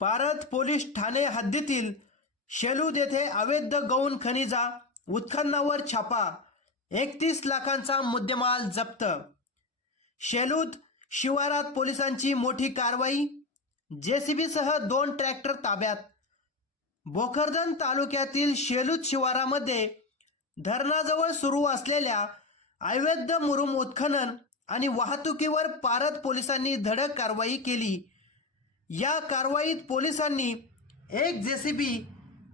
पारत पोलीस ठाणे हद्दीतील शेलूद येथे अवैध गौण खनिजा उत्खननावर छापा एकतीस लाखांचा मुद्देमाल जप्त. शेलूद शिवारात पोलिसांची मोठी कारवाई जेसीबीसह दोन ट्रॅक्टर ताब्यात. भोकरदन तालुक्यातील शेलूद शिवारामध्ये धरणाजवळ सुरू असलेल्या अवैध मुरुम उत्खनन आणि वाहतुकीवर पारत पोलिसांनी धडक कारवाई केली. या कारवाईत पोलिसांनी एक जे सी बी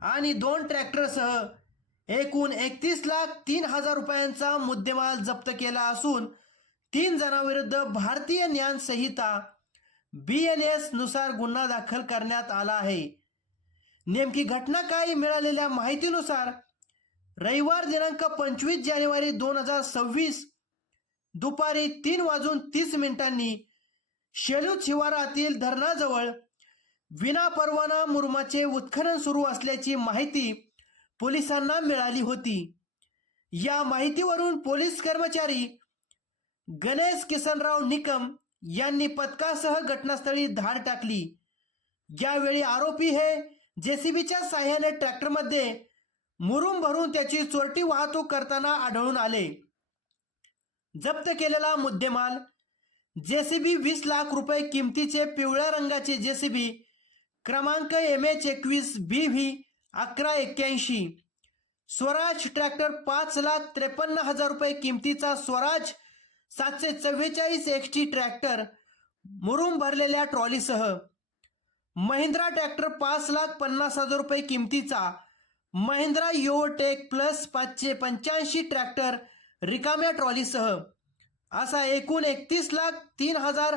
आणि दोन ट्रॅक्टरसह एकूण एकतीस लाख तीन हजार रुपयांचा मुद्देमाल जप्त केला असून तीन जणांविरुद्ध भारतीय न्याय संहिता बी एन एसनुसार गुन्हा दाखल करण्यात आला आहे. नेमकी घटना काय मिळालेल्या माहितीनुसार रविवार दिनांक पंचवीस जानेवारी दोन हजार सव्वीस दुपारी तीन वाजून तीस मिनिटांनी शेलूत शिवारातील धरणाजवळ विनापरवाना मुरुमाचे उत्खनन सुरू असल्याची माहिती पोलिसांना मिळाली होती. या माहितीवरून पोलीस कर्मचारी गणेश किसनराव निकम यांनी पथकासह घटनास्थळी धाड टाकली. यावेळी आरोपी हे जेसीबीच्या साह्याने ट्रॅक्टरमध्ये मुरुम भरून त्याची चोरटी वाहतूक करताना आढळून आले. जप्त केलेला मुद्देमाल जेसीबी वीस लाख रुपये किमतीचे पिवळ्या रंगाचे जेसीबी क्रमांक एम एच एकवीस बी व्ही अकरा एक्क्याऐंशी. स्वराज ट्रॅक्टर पाच लाख त्रेपन्न हजार रुपये किमतीचा स्वराज सातशे चव्वेचाळीस एक्सटी ट्रॅक्टर मुरुम भरलेल्या ट्रॉलीसह. महिंद्रा ट्रॅक्टर पाच लाख पन्नास हजार रुपये किमतीचा. महिंद्रा योटेक प्लस पाचशे पंच्याऐंशी ट्रॅक्टर रिकाम्या ट्रॉलीसह. असा एकूण एकतीस लाख तीन हजार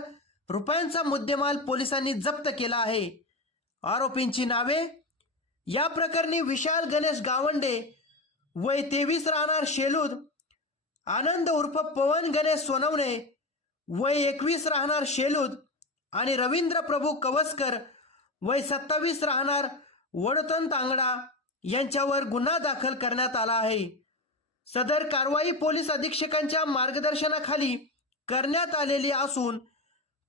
रुपयांचा मुद्देमाल पोलिसांनी जप्त केला आहे. आरोपींची नावे? या प्रकरणी विशाल गणेश गावंडे वय तेवीस राहणार शेलूद आनंद उर्फ पवन गणेश सोनवणे वय एकवीस राहणार शेलूद आणि रवींद्र प्रभू कवसकर वय सत्तावीस राहणार वडतन तांगडा यांच्यावर गुन्हा दाखल करण्यात आला आहे. सदर कारवाई पोलीस अधीक्षकांच्या मार्गदर्शनाखाली करण्यात आलेली असून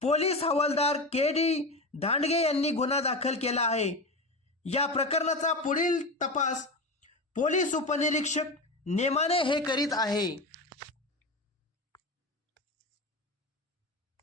पोलीस हवालदार के डी धांडगे यांनी गुन्हा दाखल केला आहे. या प्रकरणाचा पुढील तपास पोलीस उपनिरीक्षक नेमाने हे करीत आहे.